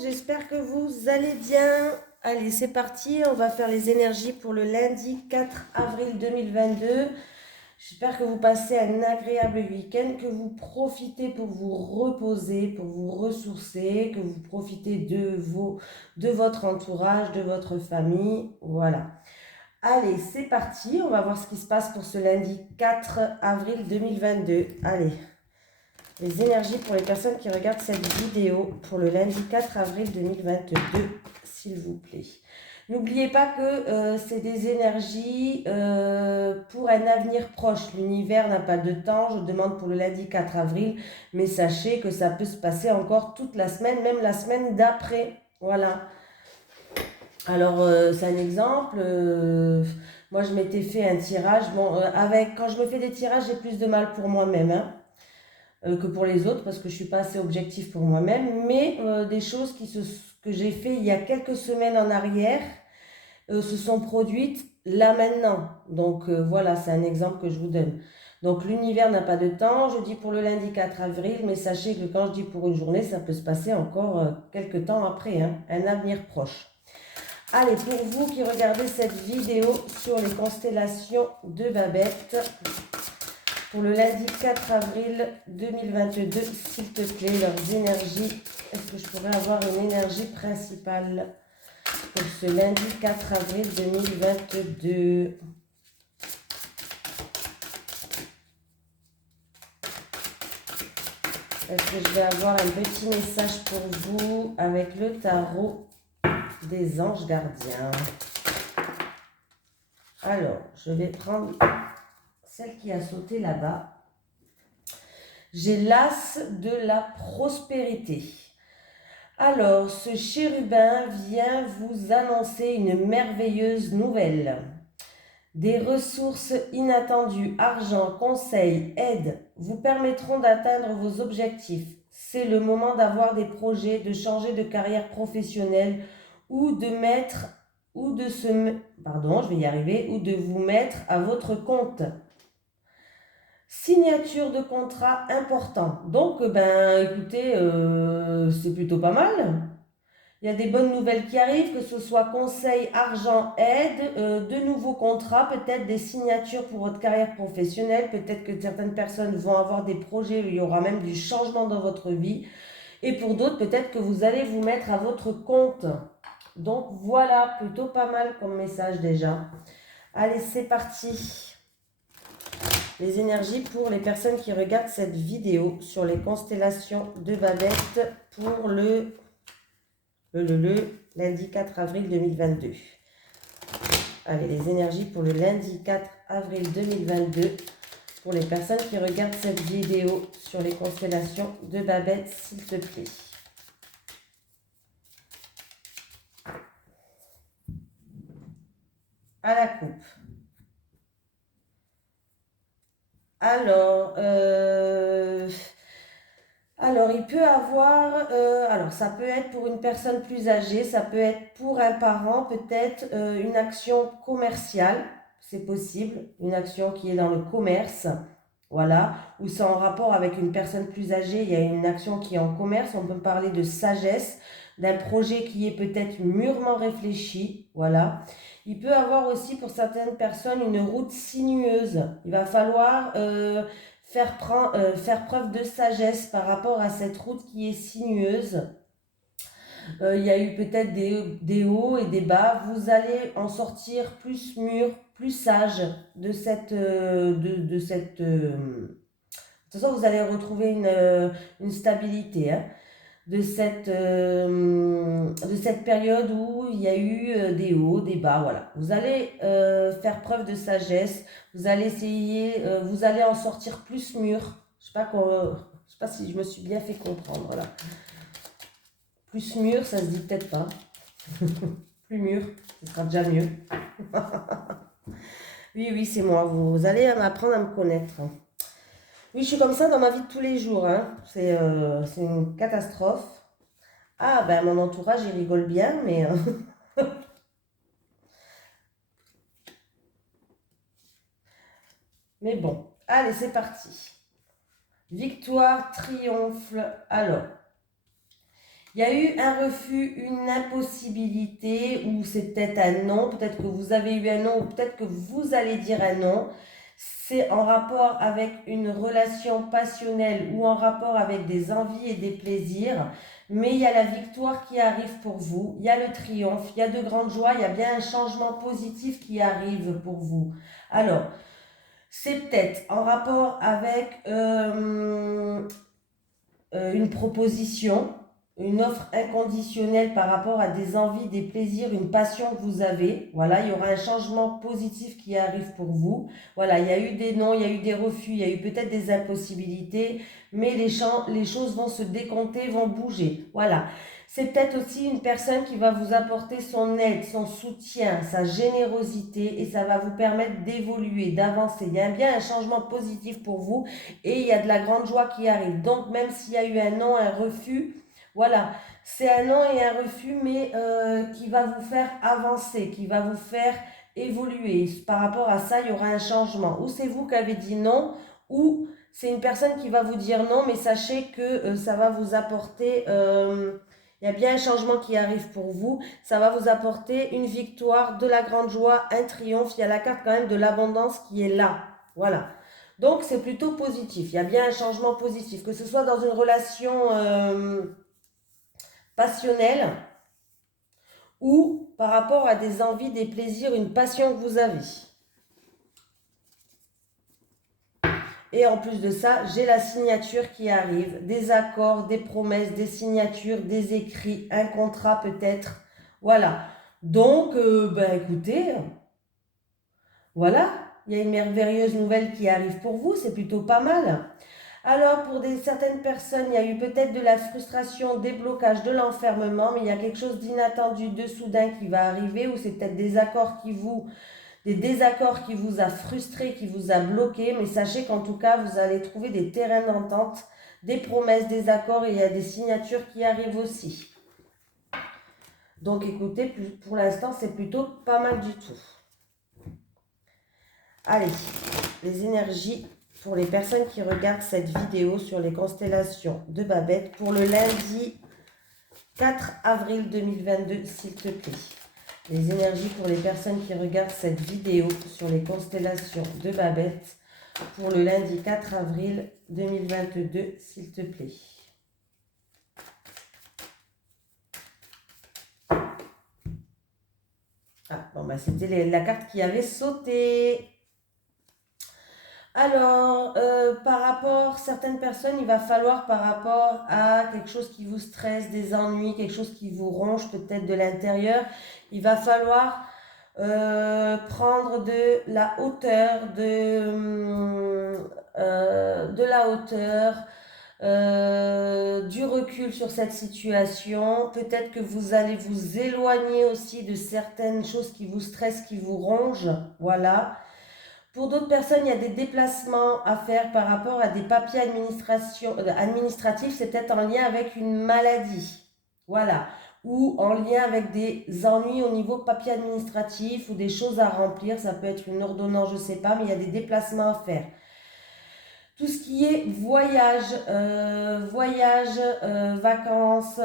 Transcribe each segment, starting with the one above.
j'espère que vous allez bien. Allez, c'est parti, on va faire les énergies pour le lundi 4 avril 2022. J'espère que vous passez un agréable week-end, que vous profitez pour vous reposer, pour vous ressourcer, que vous profitez de votre entourage, de votre famille. Voilà. Allez, c'est parti, on va voir ce qui se passe pour ce lundi 4 avril 2022. Allez. Les énergies pour les personnes qui regardent cette vidéo pour le lundi 4 avril 2022, s'il vous plaît. N'oubliez pas que c'est des énergies pour un avenir proche. L'univers n'a pas de temps, je demande pour le lundi 4 avril, mais sachez que ça peut se passer encore toute la semaine, même la semaine d'après. Voilà. Alors, c'est un exemple. Moi, je m'étais fait un tirage. Bon, quand je me fais des tirages, j'ai plus de mal pour moi-même, hein, que pour les autres parce que je suis pas assez objective pour moi-même, mais des choses que j'ai fait il y a quelques semaines en arrière se sont produites là maintenant. Donc voilà, c'est un exemple que je vous donne. Donc l'univers n'a pas de temps, je dis pour le lundi 4 avril, mais sachez que quand je dis pour une journée, ça peut se passer encore quelques temps après, hein, un avenir proche. Allez, pour vous qui regardez cette vidéo sur les constellations de Babette, pour le lundi 4 avril 2022, s'il te plaît, leurs énergies. Est-ce que je pourrais avoir une énergie principale pour ce lundi 4 avril 2022? Est-ce que je vais avoir un petit message pour vous avec le tarot des anges gardiens? Alors, je vais prendre celle qui a sauté là-bas. J'ai l'as de la prospérité. Alors, ce chérubin vient vous annoncer une merveilleuse nouvelle. Des ressources inattendues, argent, conseils, aides vous permettront d'atteindre vos objectifs. C'est le moment d'avoir des projets, de changer de carrière professionnelle ou de vous mettre à votre compte. Signature de contrat important. Donc, écoutez, c'est plutôt pas mal. Il y a des bonnes nouvelles qui arrivent, que ce soit conseil, argent, aide, de nouveaux contrats, peut-être des signatures pour votre carrière professionnelle. Peut-être que certaines personnes vont avoir des projets où il y aura même du changement dans votre vie. Et pour d'autres, peut-être que vous allez vous mettre à votre compte. Donc voilà, plutôt pas mal comme message déjà. Allez, c'est parti. Les énergies pour les personnes qui regardent cette vidéo sur les constellations de Babette pour le lundi 4 avril 2022. Allez, les énergies pour le lundi 4 avril 2022 pour les personnes qui regardent cette vidéo sur les constellations de Babette, s'il te plaît. À la coupe. Alors, il peut avoir, alors ça peut être pour une personne plus âgée, ça peut être pour un parent, peut-être une action commerciale, c'est possible, une action qui est dans le commerce, voilà, ou c'est en rapport avec une personne plus âgée, il y a une action qui est en commerce, on peut parler de sagesse, d'un projet qui est peut-être mûrement réfléchi, voilà. Il peut avoir aussi pour certaines personnes une route sinueuse. Il va falloir faire preuve de sagesse par rapport à cette route qui est sinueuse. Il y a eu peut-être des hauts et des bas. Vous allez en sortir plus mûr, plus sage de cette... de toute façon, vous allez retrouver une stabilité, hein, de cette période où il y a eu des hauts, des bas, voilà. Vous allez faire preuve de sagesse, vous allez essayer, vous allez en sortir plus mûr. Je sais pas si je me suis bien fait comprendre, voilà. Plus mûr, ça se dit peut-être pas. Plus mûr, ce sera déjà mieux. Oui, c'est moi, vous allez m'apprendre à me connaître. Oui, je suis comme ça dans ma vie de tous les jours, hein. C'est une catastrophe. Ah, ben mon entourage, il rigole bien, mais... mais bon, allez, c'est parti. Victoire, triomphe. Alors, Il y a eu un refus, une impossibilité, ou c'est peut-être un non, peut-être que vous avez eu un non, ou peut-être que vous allez dire un non. C'est en rapport avec une relation passionnelle ou en rapport avec des envies et des plaisirs. Mais il y a la victoire qui arrive pour vous, il y a le triomphe, il y a de grandes joies, il y a bien un changement positif qui arrive pour vous. Alors, c'est peut-être en rapport avec une proposition, une offre inconditionnelle par rapport à des envies, des plaisirs, une passion que vous avez. Voilà, il y aura un changement positif qui arrive pour vous. Voilà, il y a eu des non, il y a eu des refus, il y a eu peut-être des impossibilités, mais les choses vont se décompter, vont bouger. Voilà. C'est peut-être aussi une personne qui va vous apporter son aide, son soutien, sa générosité et ça va vous permettre d'évoluer, d'avancer. Il y a bien un changement positif pour vous et il y a de la grande joie qui arrive. Donc même s'il y a eu un non, un refus, voilà, c'est un non et un refus, mais qui va vous faire avancer, qui va vous faire évoluer. Par rapport à ça, il y aura un changement. Ou c'est vous qui avez dit non, ou c'est une personne qui va vous dire non, mais sachez que ça va vous apporter... il y a bien un changement qui arrive pour vous. Ça va vous apporter une victoire, de la grande joie, un triomphe. Il y a la carte quand même de l'abondance qui est là. Voilà. Donc c'est plutôt positif. Il y a bien un changement positif. Que ce soit dans une relation passionnelle ou par rapport à des envies, des plaisirs, une passion que vous avez. Et en plus de ça, j'ai la signature qui arrive, des accords, des promesses, des signatures, des écrits, un contrat peut-être. Voilà. Donc, écoutez, voilà, il y a une merveilleuse nouvelle qui arrive pour vous, c'est plutôt pas mal. Alors, pour certaines personnes, il y a eu peut-être de la frustration, des blocages, de l'enfermement, mais il y a quelque chose d'inattendu, de soudain qui va arriver, ou c'est peut-être des désaccords qui vous a frustré, qui vous a bloqué, mais sachez qu'en tout cas, vous allez trouver des terrains d'entente, des promesses, des accords, et il y a des signatures qui arrivent aussi. Donc écoutez, pour l'instant, c'est plutôt pas mal du tout. Allez, les énergies pour les personnes qui regardent cette vidéo sur les constellations de Babette pour le lundi 4 avril 2022, s'il te plaît. Les énergies pour les personnes qui regardent cette vidéo sur les constellations de Babette pour le lundi 4 avril 2022, s'il te plaît. Ah, bon, c'était la carte qui avait sauté. Alors, par rapport, certaines personnes, il va falloir par rapport à quelque chose qui vous stresse, des ennuis, quelque chose qui vous ronge peut-être de l'intérieur, il va falloir prendre de la hauteur, de la hauteur, du recul sur cette situation. Peut-être que vous allez vous éloigner aussi de certaines choses qui vous stressent, qui vous rongent. Voilà. Pour d'autres personnes, il y a des déplacements à faire par rapport à des papiers administratifs. C'est peut-être en lien avec une maladie. Voilà. Ou en lien avec des ennuis au niveau papier administratif ou des choses à remplir. Ça peut être une ordonnance, je ne sais pas, mais il y a des déplacements à faire. Tout ce qui est voyage, vacances,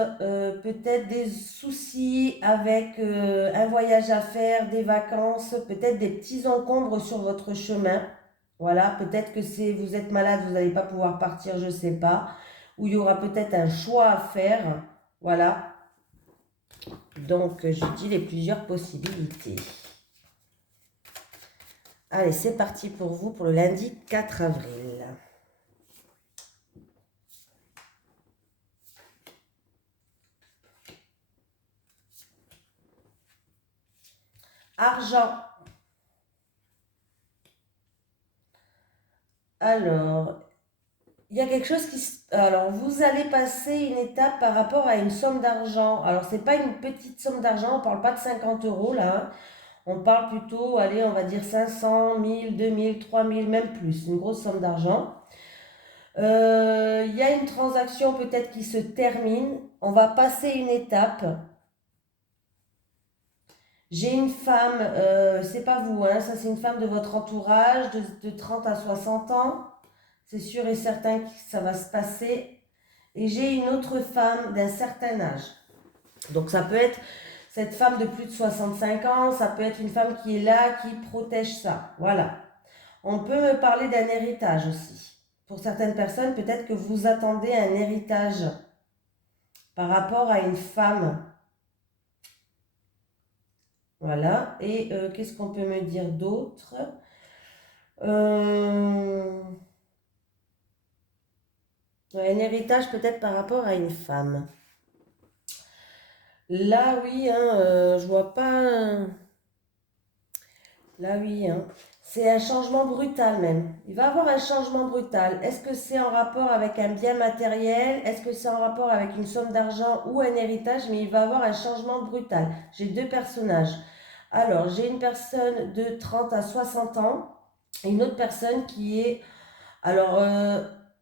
peut-être des soucis avec un voyage à faire, des vacances, peut-être des petits encombres sur votre chemin. Voilà, peut-être que vous êtes malade, vous n'allez pas pouvoir partir, je ne sais pas. Ou il y aura peut-être un choix à faire. Voilà. Donc, je dis les plusieurs possibilités. Allez, c'est parti pour vous pour le lundi 4 avril. Argent. Alors, il y a quelque chose qui... Alors, vous allez passer une étape par rapport à une somme d'argent. Alors, c'est pas une petite somme d'argent, on ne parle pas de 50 euros là. Hein. On parle plutôt, allez, on va dire 500, 1000, 2000, 3000, même plus. Une grosse somme d'argent. Il y a une transaction peut-être qui se termine. On va passer une étape. J'ai une femme, c'est pas vous, hein, ça c'est une femme de votre entourage, de 30 à 60 ans. C'est sûr et certain que ça va se passer. et j'ai une autre femme d'un certain âge. Donc ça peut être cette femme de plus de 65 ans, ça peut être une femme qui est là, qui protège ça. Voilà. On peut me parler d'un héritage aussi. Pour certaines personnes, peut-être que vous attendez un héritage par rapport à une femme. Voilà. Et qu'est-ce qu'on peut me dire d'autre? Un héritage peut-être par rapport à une femme. Là, oui, hein, je vois pas. Là, oui, hein. C'est un changement brutal même. Il va y avoir un changement brutal. Est-ce que c'est en rapport avec un bien matériel? Est-ce que c'est en rapport avec une somme d'argent ou un héritage? Mais il va y avoir un changement brutal. J'ai deux personnages. Alors, j'ai une personne de 30 à 60 ans et une autre personne qui est, alors,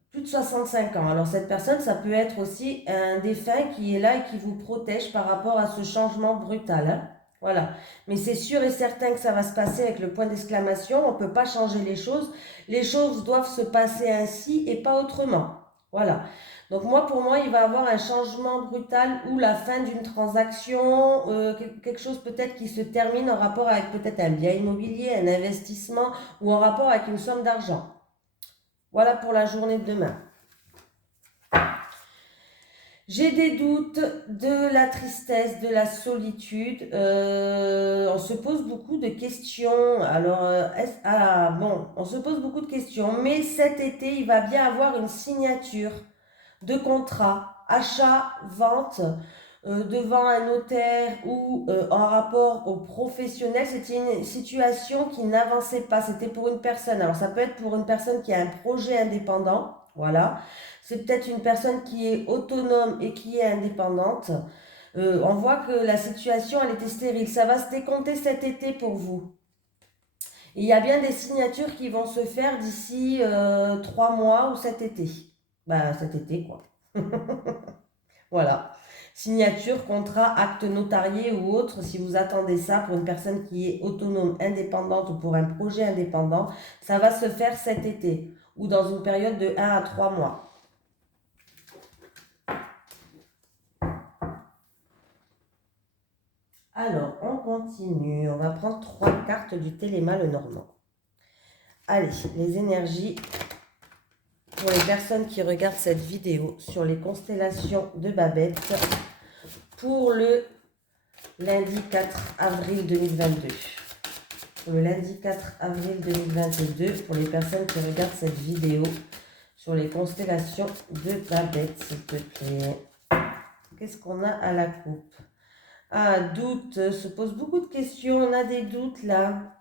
plus de 65 ans. Alors, cette personne, ça peut être aussi un défunt qui est là et qui vous protège par rapport à ce changement brutal, hein. Voilà. Mais c'est sûr et certain que ça va se passer avec le point d'exclamation. On ne peut pas changer les choses. Les choses doivent se passer ainsi et pas autrement. Voilà. Donc moi, pour moi, il va y avoir un changement brutal ou la fin d'une transaction, quelque chose peut-être qui se termine en rapport avec peut-être un bien immobilier, un investissement ou en rapport avec une somme d'argent. Voilà pour la journée de demain. J'ai des doutes, de la tristesse, de la solitude. On se pose beaucoup de questions. Alors, bon, on se pose beaucoup de questions. Mais cet été, il va bien avoir une signature de contrat, achat, vente, devant un notaire ou en rapport au professionnel. C'était une situation qui n'avançait pas. C'était pour une personne. Alors, ça peut être pour une personne qui a un projet indépendant. Voilà. C'est peut-être une personne qui est autonome et qui est indépendante. On voit que la situation, elle était stérile. Ça va se décompter cet été pour vous. Et il y a bien des signatures qui vont se faire d'ici 3 mois ou cet été. Ben, cet été, quoi. Voilà. Signature, contrat, acte notarié ou autre, si vous attendez ça pour une personne qui est autonome, indépendante ou pour un projet indépendant, ça va se faire cet été ou dans une période de 1 à 3 mois. Alors, on continue. On va prendre 3 cartes du Téléma Lenormand. Allez, les énergies pour les personnes qui regardent cette vidéo sur les constellations de Babette pour le lundi 4 avril 2022. Pour le lundi 4 avril 2022, pour les personnes qui regardent cette vidéo sur les constellations de Babette, s'il te plaît. Qu'est-ce qu'on a à la coupe? Ah, doute, se pose beaucoup de questions, on a des doutes là.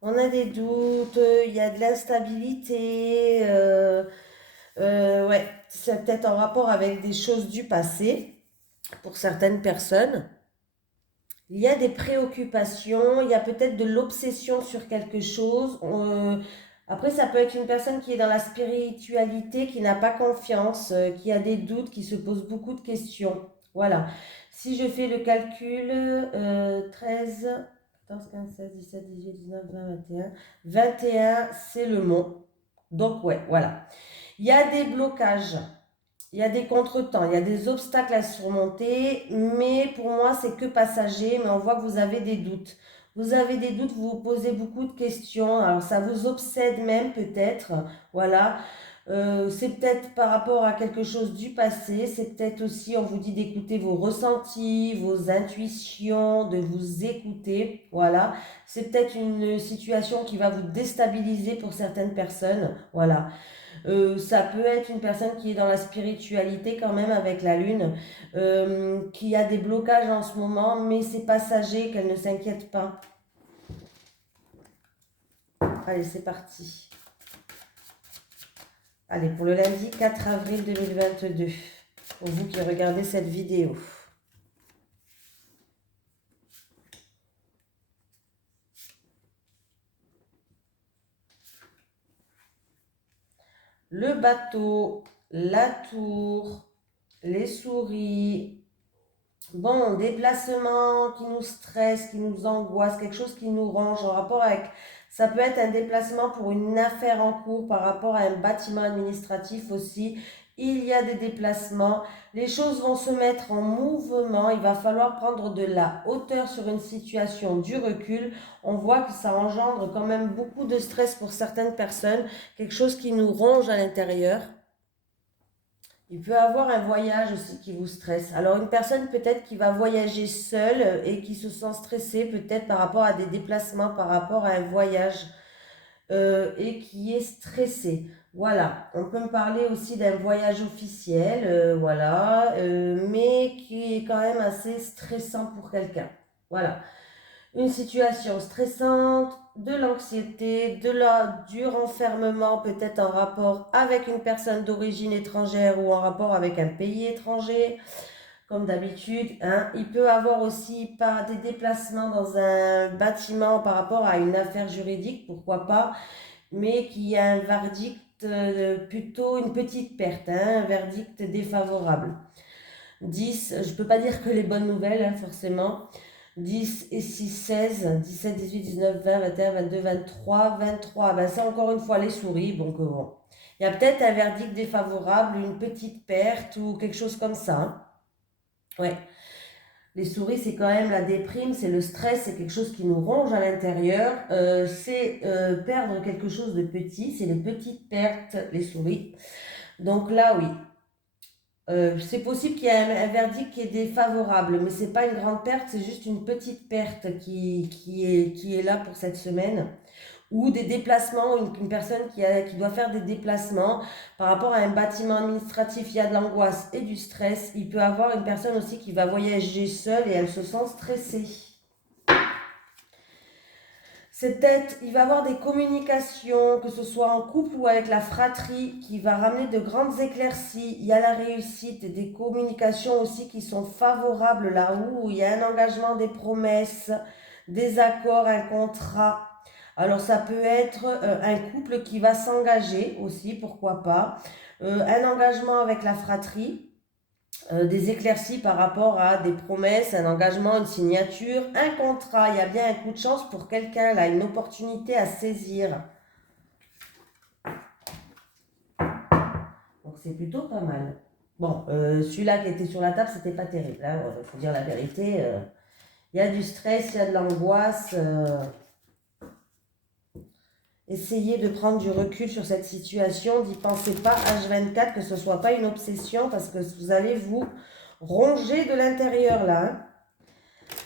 On a des doutes, il y a de l'instabilité, ouais, c'est peut-être en rapport avec des choses du passé pour certaines personnes. Il y a des préoccupations, il y a peut-être de l'obsession sur quelque chose. Après, ça peut être une personne qui est dans la spiritualité, qui n'a pas confiance, qui a des doutes, qui se pose beaucoup de questions. Voilà. Si je fais le calcul, 13, 14, 15, 16, 17, 18, 19, 20, 21. 21, c'est le mont. Donc, ouais, voilà. Il y a des blocages. Il y a des contretemps, il y a des obstacles à surmonter, mais pour moi, c'est que passager, mais on voit que vous avez des doutes. Vous avez des doutes, vous vous posez beaucoup de questions, alors ça vous obsède même peut-être, voilà. C'est peut-être par rapport à quelque chose du passé, c'est peut-être aussi, on vous dit d'écouter vos ressentis, vos intuitions, de vous écouter, voilà. C'est peut-être une situation qui va vous déstabiliser pour certaines personnes, voilà. Ça peut être une personne qui est dans la spiritualité quand même avec la lune, qui a des blocages en ce moment, mais c'est passager, qu'elle ne s'inquiète pas. Allez, c'est parti. Allez, pour le lundi 4 avril 2022, pour vous qui regardez cette vidéo. Le bateau, la tour, les souris. Bon, déplacement qui nous stresse, qui nous angoisse, quelque chose qui nous range en rapport avec... Ça peut être un déplacement pour une affaire en cours par rapport à un bâtiment administratif aussi. il y a des déplacements, les choses vont se mettre en mouvement, il va falloir prendre de la hauteur sur une situation, du recul. On voit que ça engendre quand même beaucoup de stress pour certaines personnes, quelque chose qui nous ronge à l'intérieur. Il peut y avoir un voyage aussi qui vous stresse. Alors une personne peut-être qui va voyager seule et qui se sent stressée peut-être par rapport à des déplacements, par rapport à un voyage et qui est stressée. Voilà, on peut me parler aussi d'un voyage officiel, voilà, mais qui est quand même assez stressant pour quelqu'un. Voilà, une situation stressante, de l'anxiété, du renfermement, peut-être en rapport avec une personne d'origine étrangère ou en rapport avec un pays étranger, comme d'habitude. Hein. Il peut avoir aussi pas des déplacements dans un bâtiment par rapport à une affaire juridique, pourquoi pas, mais qui a un verdict, plutôt une petite perte, hein, un verdict défavorable. 10, je ne peux pas dire que les bonnes nouvelles, hein, forcément. 10 et 6, 16, 17, 18, 19, 20, 21, 22, 23, 23. Ben ça, encore une fois, les souris. Donc, bon. Il y a peut-être un verdict défavorable, une petite perte ou quelque chose comme ça. Hein. Ouais. Les souris, c'est quand même la déprime, c'est le stress, c'est quelque chose qui nous ronge à l'intérieur. C'est perdre quelque chose de petit, c'est les petites pertes, les souris. Donc là, oui. C'est possible qu'il y ait un verdict qui est défavorable, mais c'est pas une grande perte, c'est juste une petite perte qui est là pour cette semaine. Ou des déplacements, une personne qui doit faire des déplacements par rapport à un bâtiment administratif, il y a de l'angoisse et du stress. Il peut y avoir une personne aussi qui va voyager seule et elle se sent stressée. C'est peut-être, il va avoir des communications, que ce soit en couple ou avec la fratrie, qui va ramener de grandes éclaircies. Il y a la réussite, des communications aussi qui sont favorables là où il y a un engagement, des promesses, des accords, un contrat. Alors ça peut être un couple qui va s'engager aussi, pourquoi pas. Un engagement avec la fratrie. Des éclaircies par rapport à des promesses, un engagement, une signature, un contrat. Il y a bien un coup de chance pour quelqu'un là, une opportunité à saisir. Donc c'est plutôt pas mal. Bon, celui-là qui était sur la table, c'était pas terrible. Hein, faut dire la vérité. Il y a du stress, il y a de l'angoisse. Essayez de prendre du recul sur cette situation. N'y pensez pas H24, que ce ne soit pas une obsession, parce que vous allez vous ronger de l'intérieur là. Hein.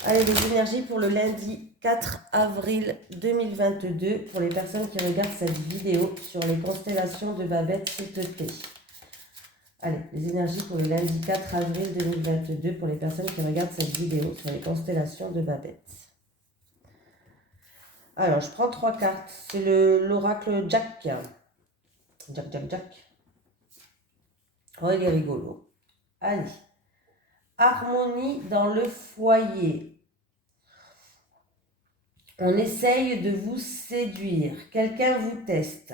Allez, les énergies pour le lundi 4 avril 2022, pour les personnes qui regardent cette vidéo sur les constellations de Babette, s'il te plaît. Allez, les énergies pour le lundi 4 avril 2022, pour les personnes qui regardent cette vidéo sur les constellations de Babette. Alors, je prends 3 cartes. C'est l'oracle Jack. Jack. Oh, il est rigolo. Allez. Harmonie dans le foyer. On essaye de vous séduire. Quelqu'un vous teste.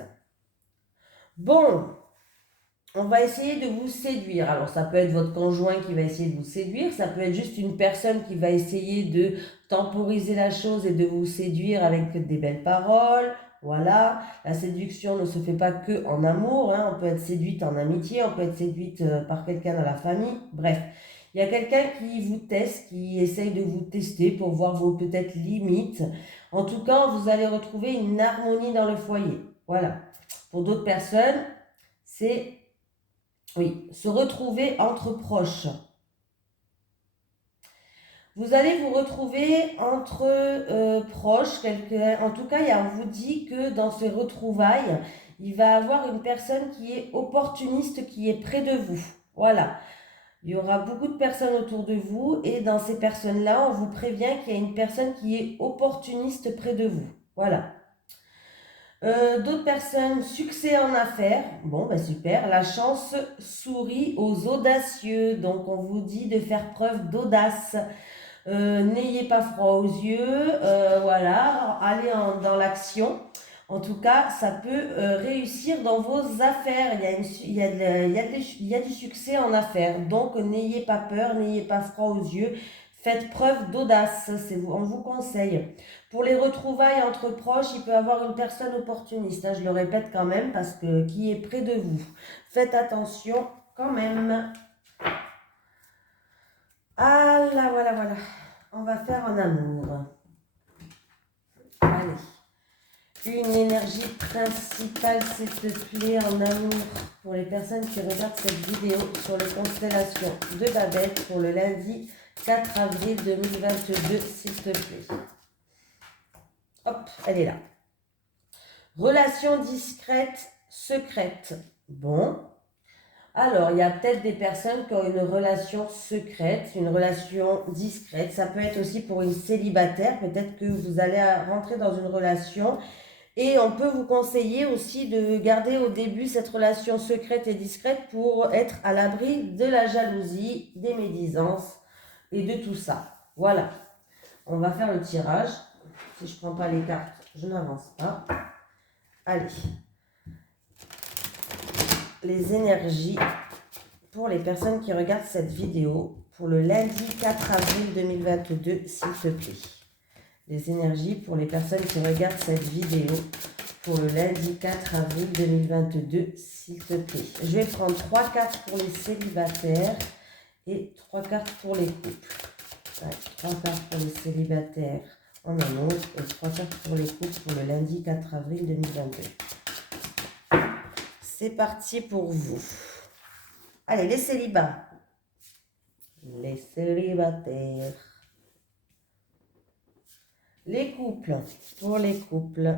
Bon, on va essayer de vous séduire. Alors, ça peut être votre conjoint qui va essayer de vous séduire. Ça peut être juste une personne qui va essayer de temporiser la chose et de vous séduire avec des belles paroles. Voilà. La séduction ne se fait pas que en amour. Hein. On peut être séduite en amitié. On peut être séduite par quelqu'un dans la famille. Bref. Il y a quelqu'un qui vous teste, qui essaye de vous tester pour voir vos peut-être limites. En tout cas, vous allez retrouver une harmonie dans le foyer. Voilà. Pour d'autres personnes, c'est... Oui, se retrouver entre proches. Vous allez vous retrouver entre proches. En tout cas, on vous dit que dans ces retrouvailles, il va y avoir une personne qui est opportuniste, qui est près de vous. Voilà. Il y aura beaucoup de personnes autour de vous et dans ces personnes-là, on vous prévient qu'il y a une personne qui est opportuniste près de vous. Voilà. D'autres personnes, succès en affaires. Bon, ben super. La chance sourit aux audacieux. Donc, on vous dit de faire preuve d'audace. N'ayez pas froid aux yeux. Voilà. Allez dans l'action. En tout cas, ça peut réussir dans vos affaires. Il y a du succès en affaires. Donc, n'ayez pas peur, n'ayez pas froid aux yeux. Faites preuve d'audace, on vous conseille. Pour les retrouvailles entre proches, il peut y avoir une personne opportuniste. Hein, je le répète quand même parce que qui est près de vous. Faites attention quand même. Ah là, voilà, voilà. On va faire en amour. Allez. Une énergie principale, s'il te plaît, en amour pour les personnes qui regardent cette vidéo sur les constellations de Babette pour le lundi 4 avril 2022, s'il te plaît. Hop, elle est là. Relation discrète, secrète. Bon. Alors, il y a peut-être des personnes qui ont une relation secrète, une relation discrète. Ça peut être aussi pour une célibataire. Peut-être que vous allez rentrer dans une relation. Et on peut vous conseiller aussi de garder au début cette relation secrète et discrète pour être à l'abri de la jalousie, des médisances et de tout ça. Voilà. On va faire le tirage. Si je ne prends pas les cartes, je n'avance pas. Allez. Les énergies pour les personnes qui regardent cette vidéo pour le lundi 4 avril 2022, s'il te plaît. Les énergies pour les personnes qui regardent cette vidéo pour le lundi 4 avril 2022, s'il te plaît. Je vais prendre 3 cartes pour les célibataires et 3 cartes pour les couples. Ouais, 3 cartes pour les célibataires en amour et 3 cartes pour les couples pour le lundi 4 avril 2022. C'est parti pour vous. Allez, les célibats. Les célibataires. Les couples. Pour les couples.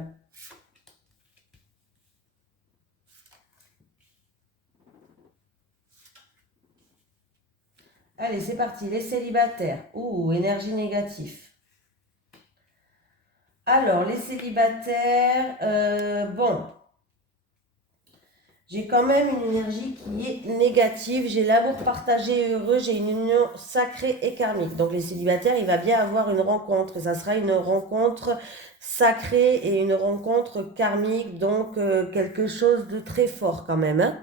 Allez, c'est parti. Les célibataires. Ouh, énergie négative. Alors, les célibataires, bon. J'ai quand même une énergie qui est négative. J'ai l'amour partagé et heureux. J'ai une union sacrée et karmique. Donc, les célibataires, il va bien avoir une rencontre. Et ça sera une rencontre sacrée et une rencontre karmique. Donc, quelque chose de très fort quand même, hein.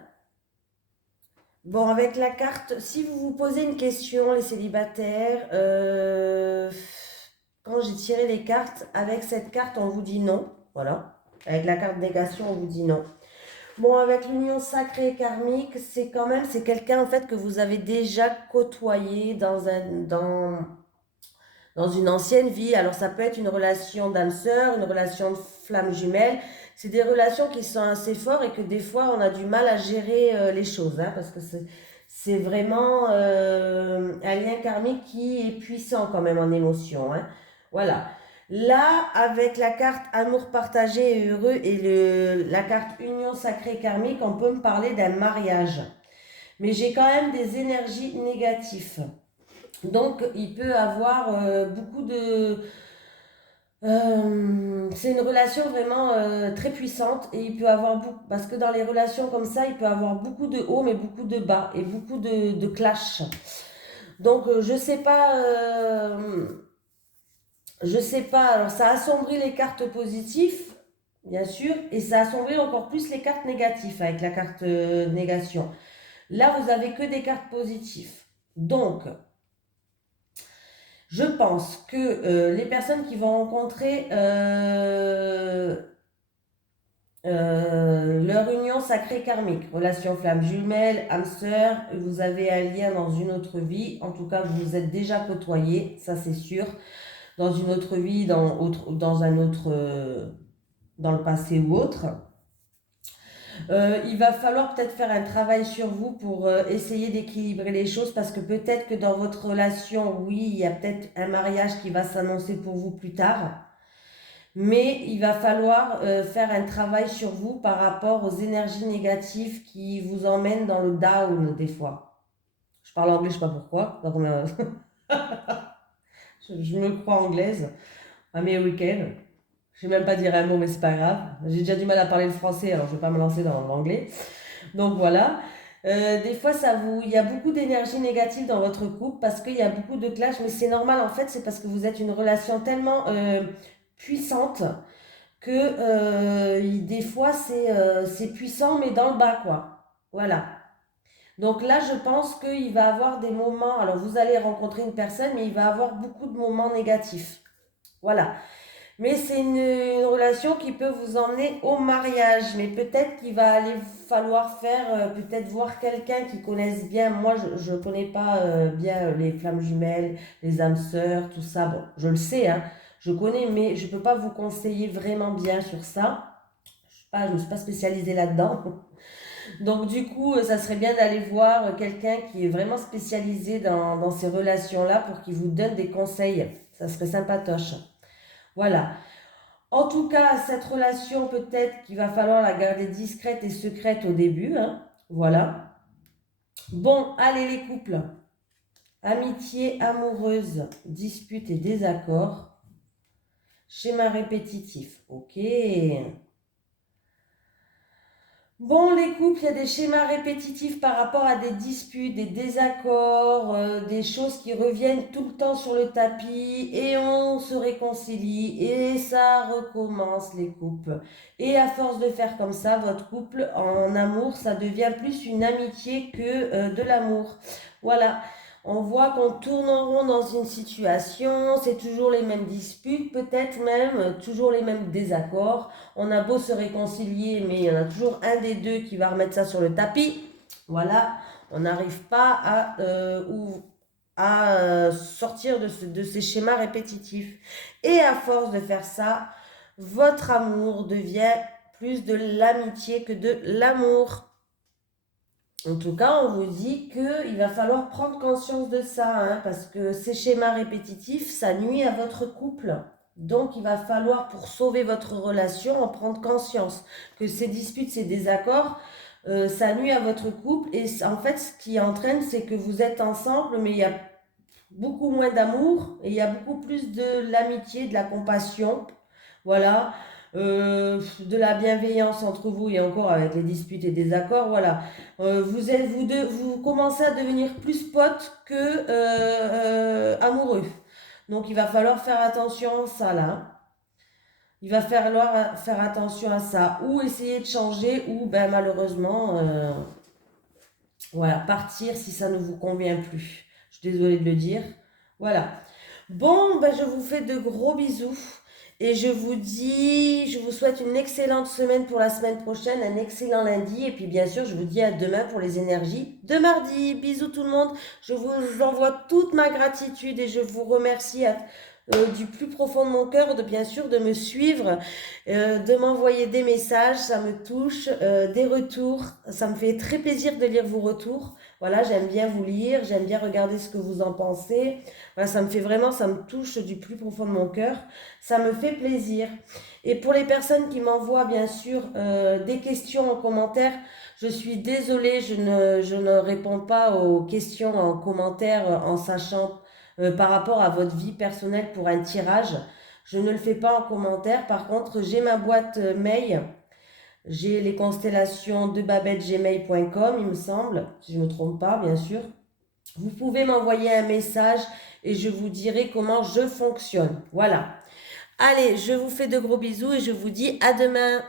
Bon, avec la carte, si vous vous posez une question, les célibataires, quand j'ai tiré les cartes, avec cette carte, on vous dit non. Voilà. Avec la carte négation, on vous dit non. Bon, avec l'union sacrée et karmique, c'est quand même, c'est quelqu'un en fait que vous avez déjà côtoyé dans une ancienne vie. Alors ça peut être une relation d'âme sœur, une relation de flamme jumelle. C'est des relations qui sont assez fortes et que des fois on a du mal à gérer les choses, hein, parce que c'est vraiment un lien karmique qui est puissant quand même en émotion, hein. Voilà. Là, avec la carte amour partagé et heureux et la carte union sacrée karmique, on peut me parler d'un mariage. Mais j'ai quand même des énergies négatives. Donc, il peut avoir beaucoup de... c'est une relation vraiment très puissante et il peut avoir beaucoup... Parce que dans les relations comme ça, il peut avoir beaucoup de hauts mais beaucoup de bas et beaucoup de clash. Donc, je sais pas... je sais pas, alors ça assombrit les cartes positives, bien sûr, et ça assombrit encore plus les cartes négatives avec la carte négation. Là, vous avez que des cartes positives. Donc, je pense que les personnes qui vont rencontrer leur union sacrée karmique, relation flamme jumelle, âme sœur, vous avez un lien dans une autre vie, en tout cas vous vous êtes déjà côtoyés, ça c'est sûr, dans une autre vie, dans un autre, dans le passé ou autre. Il va falloir peut-être faire un travail sur vous pour essayer d'équilibrer les choses parce que peut-être que dans votre relation, oui, il y a peut-être un mariage qui va s'annoncer pour vous plus tard, mais il va falloir faire un travail sur vous par rapport aux énergies négatives qui vous emmènent dans le down des fois. Je parle anglais, je sais pas pourquoi. Je me crois anglaise, américaine. Je ne sais même pas dire un mot, mais c'est pas grave. J'ai déjà du mal à parler le français, alors je ne vais pas me lancer dans l'anglais. Donc voilà. Des fois, il y a beaucoup d'énergie négative dans votre couple parce qu'il y a beaucoup de clash, mais c'est normal en fait, c'est parce que vous êtes une relation tellement puissante que des fois c'est puissant, mais dans le bas, quoi. Voilà. Donc là, je pense qu'il va avoir des moments. Alors, vous allez rencontrer une personne, mais il va avoir beaucoup de moments négatifs. Voilà. Mais c'est une relation qui peut vous emmener au mariage. Mais peut-être qu'il va aller falloir faire, peut-être voir quelqu'un qui connaisse bien. Moi, je ne connais pas bien les flammes jumelles, les âmes sœurs, tout ça. Bon, je le sais, hein, je connais, mais je ne peux pas vous conseiller vraiment bien sur ça. Je ne me suis pas spécialisée là-dedans. Donc du coup, ça serait bien d'aller voir quelqu'un qui est vraiment spécialisé dans ces relations-là pour qu'il vous donne des conseils. Ça serait sympatoche. Voilà. En tout cas, cette relation, peut-être qu'il va falloir la garder discrète et secrète au début, hein. Voilà. Bon, allez les couples. Amitié amoureuse, dispute et désaccord. Schéma répétitif. Ok. Bon, les couples, il y a des schémas répétitifs par rapport à des disputes, des désaccords, des choses qui reviennent tout le temps sur le tapis et on se réconcilie et ça recommence les couples. Et à force de faire comme ça, votre couple en amour, ça devient plus une amitié que de l'amour. Voilà. On voit qu'on tourne en rond dans une situation, c'est toujours les mêmes disputes, peut-être même toujours les mêmes désaccords. On a beau se réconcilier, mais il y en a toujours un des deux qui va remettre ça sur le tapis. Voilà, on n'arrive pas à sortir de ces schémas répétitifs. Et à force de faire ça, votre amour devient plus de l'amitié que de l'amour. En tout cas, on vous dit qu'il va falloir prendre conscience de ça, hein, parce que ces schémas répétitifs, ça nuit à votre couple. Donc, il va falloir, pour sauver votre relation, en prendre conscience que ces disputes, ces désaccords, ça nuit à votre couple. Et en fait, ce qui entraîne, c'est que vous êtes ensemble, mais il y a beaucoup moins d'amour et il y a beaucoup plus de l'amitié, de la compassion. Voilà. De la bienveillance entre vous et encore avec les disputes et désaccords, voilà. Vous commencez à devenir plus potes que amoureux. Donc il va falloir faire attention à ça là. Il va falloir faire attention à ça. Ou essayer de changer, ou ben malheureusement, voilà, partir si ça ne vous convient plus. Je suis désolée de le dire. Voilà. Bon, ben je vous fais de gros bisous. Et je vous souhaite une excellente semaine pour la semaine prochaine, un excellent lundi. Et puis bien sûr, je vous dis à demain pour les énergies de mardi. Bisous tout le monde. Je vous envoie toute ma gratitude et je vous remercie du plus profond de mon cœur, bien sûr, de me suivre, de m'envoyer des messages. Ça me touche, des retours. Ça me fait très plaisir de lire vos retours. Voilà, j'aime bien vous lire, j'aime bien regarder ce que vous en pensez. Voilà, ça me fait vraiment, ça me touche du plus profond de mon cœur. Ça me fait plaisir. Et pour les personnes qui m'envoient, bien sûr, des questions en commentaire, je suis désolée, je ne réponds pas aux questions en commentaire en sachant par rapport à votre vie personnelle pour un tirage. Je ne le fais pas en commentaire. Par contre, j'ai ma boîte mail. J'ai les constellations de babette@gmail.com, il me semble, si je ne me trompe pas, bien sûr. Vous pouvez m'envoyer un message et je vous dirai comment je fonctionne. Voilà. Allez, je vous fais de gros bisous et je vous dis à demain.